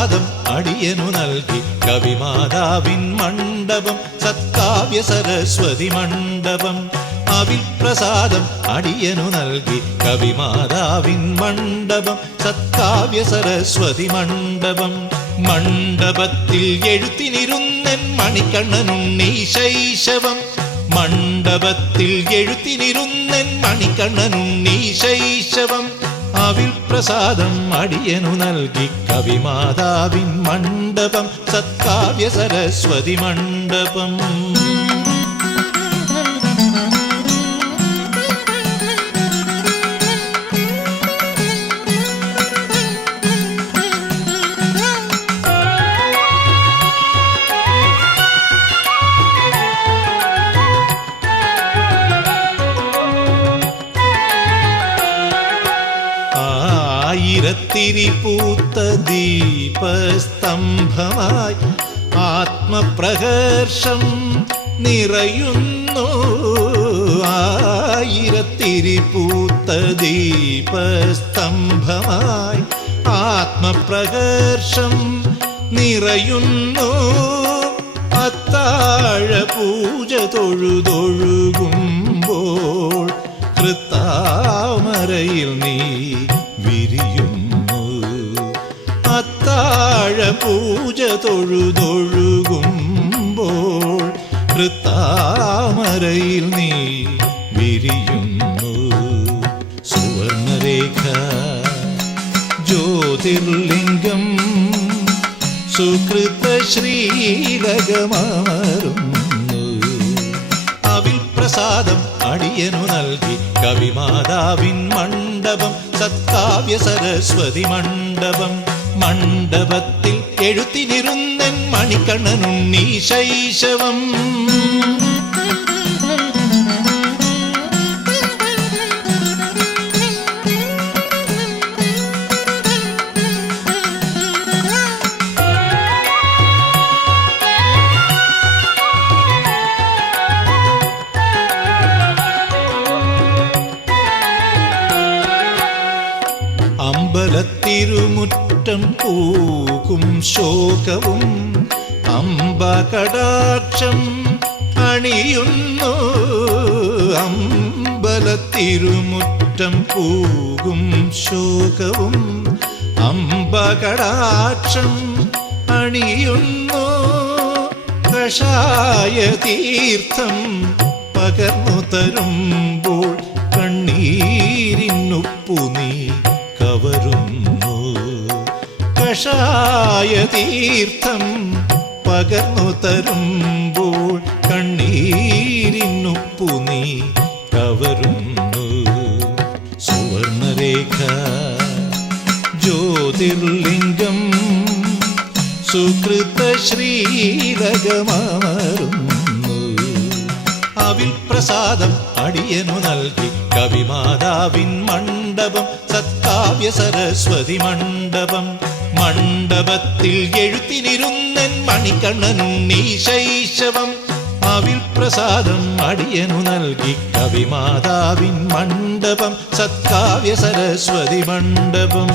പ്രസാദം അടിയനു നൽകി കവിമാതാവിൻ മണ്ഡപം സത്കാവ്യ സരസ്വതി മണ്ഡപം. അവിൽ പ്രസാദം അടിയനു നൽകി കവിമാതാവിൻ മണ്ഡപം സത്കാവ്യ സരസ്വതി മണ്ഡപം. മണ്ഡപത്തിൽ എഴുത്തിനിരുന്നൻ മണിക്കണ്ണനുണ്ണി ശൈശവം. മണ്ഡപത്തിൽ എഴുത്തിനിരുന്നൻ മണിക്കണ്ണനുണ്ണി ശൈശവം. അവിൽ പ്രസാദം അടിയനു നൽകി കവിമാതാവിൻ മണ്ഡപം സത്കാവ്യ സരസ്വതി മണ്ഡപം. ആയിരത്തിരി പൂത്ത ദീപസ്തംഭമായി ആത്മപ്രഹർഷം നിറയുന്നു. ആയിരത്തിരി പൂത്ത ദീപസ്തംഭമായി ആത്മപ്രഹർഷം നിറയുന്നു. അത്താഴ പൂജ തൊഴുതൊഴുകുമ്പോൾ തൃത്താമരയിൽ നീ വിരിയുന്നു. അത്താഴ പൂജ തൊഴുതൊഴുകുമ്പോൾ തൃത്താമരയിൽ നീ വിരിയുന്നു. സുവർണരേഖ ജ്യോതിർലിംഗം സുകൃത ശ്രീലകമരുന്നു. അവിൽ പ്രസാദം അടിയനു നൽകി കവിമാതാവിൻ മണ്ഡപം സത്കാവ്യ സരസ്വതി മണ്ഡപം. മണ്ഡപത്തിൽ എഴുത്തിനിരുന്നൻ മണിക്കണ്ണനുണ്ണി ശൈശവം. അമ്പലത്തിരുമുറ്റം പൂക്കും ശോകവും അംബകടാക്ഷം അണിയുന്നു. അമ്പലത്തിരുമുറ്റം പൂക്കും ശോകവും അംബകടാക്ഷം അണിയുന്നു. കഷായ തീർത്ഥം പകർന്നു തരുമ്പോൾ കണ്ണീരിനുപ്പു നീ കവരുന്നു. കഷായ തീർത്ഥം പകർന്നു തരുമ്പോൾ കണ്ണീരിനുപ്പു നീ കവരുന്നു. സുവർണരേഖ ജ്യോതിർലിംഗം സുകൃത ശ്രീലകമരുന്നു. അവിൽ പ്രസാദം അടിയനു നൽകി കവിമാതാവിൻ മണ്ഡപം സത്കാവ്യ സരസ്വതി മണ്ഡപം. മണ്ഡപത്തിൽ എഴുത്തിനിരുന്നൻ മണിക്കണ്ണനുണ്ണി ശൈശവം. അവിൽ പ്രസാദം അടിയനു നൽകി കവിമാതാവിൻ മണ്ഡപം സത്കാവ്യ സരസ്വതി മണ്ഡപം.